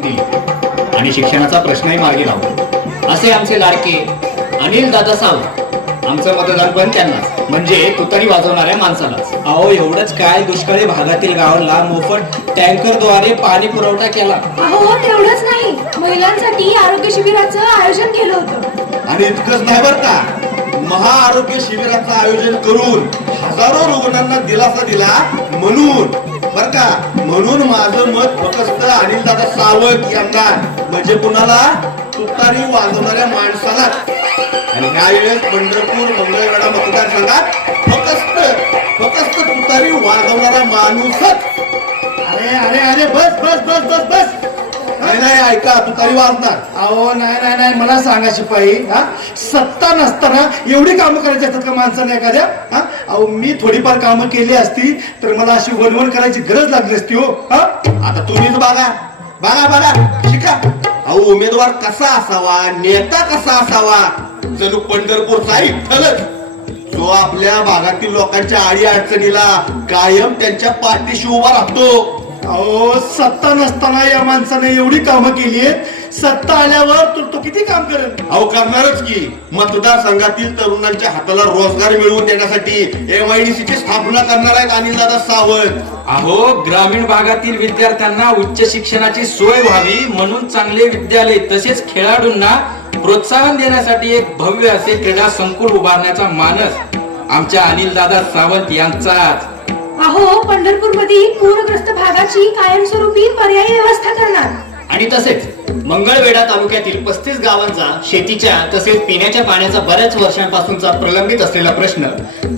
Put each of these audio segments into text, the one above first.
दिली. आणि शिक्षणाचा प्रश्नही मार्गी लावला असे आमचे लाडके अनिल दादा सावंत आमचं मतदान पण त्यांनाच म्हणजे तुतारी वाजवणाऱ्या माणसालाच अहो एवढंच काय? दुष्काळी भागातील गावांना मोफत टँकरद्वारे पाणी पुरवठा केला. अहो तेवढंच नाही. महिलांसाठी आरोग्य शिबिराचं आयोजन केलं होतं. आणि इतकंच नाही बरं का? महाआरोग्य शिबिराचं आयोजन करून हजारो रुग्णांना दिलासा दिला म्हणून. बर का? म्हणून माझं मत फक्त अनिल दादा सावंत यांना. म्हणजे कुणाला? तुतारी वाजवणाऱ्या माणसाला. आणि ह्या वेळेस पंढरपूर मंगळवेढा मतदारसंघात फक्त फक्त तुतारी वाजवणारा माणूसच. अरे अरे अरे बस बस बस बस बस. नाही नाही ऐका तुतारी वाजणार अहो नाही नाही नाही मला सांगा शिपाई हा? सत्ता नसताना एवढी कामं करायची असतात का माणसाने एखाद्या? हा? अहो मी थोडीफार कामं केली असती तर मला अशी वनवन करायची गरज लागली असती हो हा? आता तुम्हीच बघा. बघा बघा शिका. अहो उमेदवार कसा असावा नेता कसा असावा? जणू पंढरपूरचा विठ्ठलच जो आपल्या भागातील लोकांच्या आडी अडचणीला कायम त्यांच्या पाठीशी उभा राहतो. अहो सत्ता नसताना या माणसाने एवढी कामं केली आहेत. सत्ता आल्यावर तो तो किती काम करेल? अहो करणारच की. मतदारसंघातील तरुणांच्या हाताला रोजगार मिळवून देण्यासाठी एमआयडीसी ची स्थापना करणार आहेत अनिलदादा सावंत. अहो ग्रामीण भागातील विद्यार्थ्यांना उच्च शिक्षणाची सोय व्हावी म्हणून चांगले विद्यालय तसेच खेळाडूंना प्रोत्साहन देण्यासाठी एक भव्य असे क्रीडा संकुल उभारण्याचा मानस आमच्या अनिल दादा सावंत यांचाच अहो पंढरपूर मधील पूरग्रस्त भागाची कायमस्वरूपी पर्यायी व्यवस्था करणार. आणि तसेच मंगळवेढा तालुक्यातील पस्तीस गावांचा शेतीच्या तसेच पिण्याच्या पाण्याचा बऱ्याच वर्षांपासूनचा प्रलंबित असलेला प्रश्न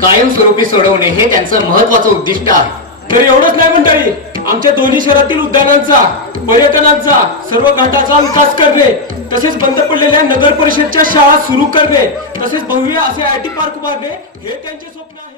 कायमस्वरूपी सोडवणे हे त्यांचं महत्वाचं उद्दिष्ट आहे. तर एवढंच नाही मंडळी आमच्या दोन्ही शहरातील उद्यानांचा पर्यटनाचा सर्व घाटाचा विकास करणे तसेच बंद पडलेल्या नगर परिषदच्या शाळा सुरू करणे तसेच भव्य असे आय टी पार्क उभारणे हे त्यांचे स्वप्न आहे.